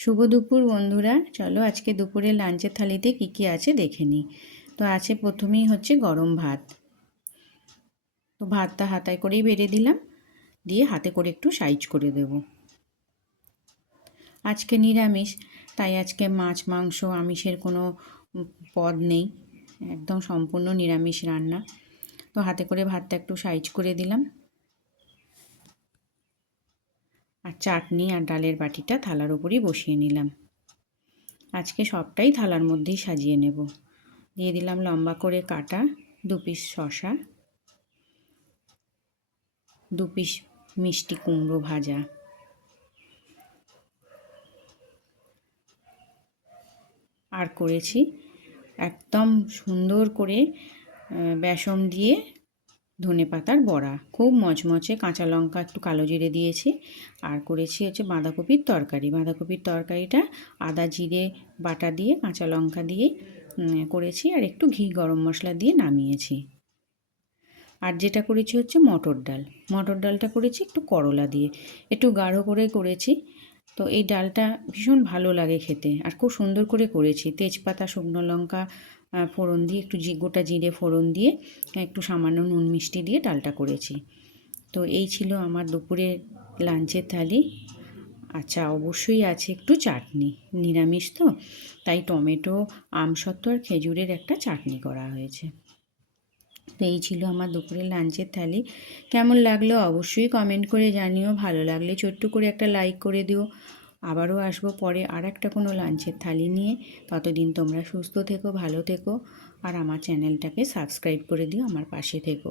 শুভ দুপুর বন্ধুরা। চলো আজকে দুপুরে লাঞ্চের থালিতে কি কি আছে দেখে নিই। তো আছে প্রথমেই হচ্ছে গরম ভাত। তো ভাতটা হাতায় করেই বেড়ে দিলাম। দিয়ে হাতে করে একটু সাইজ করে দেব। আজকে নিরামিষ, তাই আজকে মাছ, মাংস, আমিষের কোনো পদ নেই। একদম সম্পূর্ণ নিরামিষ রান্না। তো হাতে করে ভাতটা একটু সাইজ করে দিলাম। আর চাটনি আর ডালের বাটিটা থালার উপরই বসিয়ে নিলাম। আজকে সবটাই থালার মধ্যেই সাজিয়ে নেব। দিয়ে দিলাম লম্বা করে কাটা দু পিস শশা দু পিস মিষ্টি কুমড়ো ভাজা, আর করেছি একদম সুন্দর করে বেসম দিয়ে ধনে পাতার বড়া। খুব মচমচে কাঁচা লঙ্কা একটু কালো জিরে দিয়েছি আর করেছি হচ্ছে বাঁধাকপির তরকারি। বাঁধাকপির তরকারিটা আদা জিরে বাটা দিয়ে, কাঁচা লঙ্কা দিয়ে করেছি আর একটু ঘি গরম মশলা দিয়ে নামিয়েছি। আর যেটা করেছি হচ্ছে মটর ডাল। মটর ডালটা করেছি একটু করলা দিয়ে। একটু গাঢ় করে করেছি। তো এই ডালটা ভীষণ ভালো লাগে খেতে। আর খুব সুন্দর করে করেছি। তেজপাতা, শুকনো লঙ্কা ফোড়ন দিয়ে একটু গোটা জিরে ফোড়ন দিয়ে একটু সামান্য নুন মিষ্টি দিয়ে ডালটা করেছি। তো এই ছিল আমার দুপুরে লাঞ্চের থালি। আচ্ছা অবশ্যই আছে একটু চাটনি। নিরামিষ তো, তাই টমেটো, আমসত্ত্ব আর খেজুরের একটা চাটনি করা হয়েছে। তো এই ছিল আমার দুপুরের লাঞ্চের থালি। কেমন লাগল অবশ্যই কমেন্ট করে জানিও। ভালো লাগলে ছোট্ট করে একটা লাইক করে দিও। আবারও আসব পরে আর একটা কোনো লাঞ্চের থালি নিয়ে। ততদিন তোমরা সুস্থ থেকো, ভালো থেকো। আর আমার চ্যানেলটাকে সাবস্ক্রাইব করে দিও, আমার পাশে থেকো।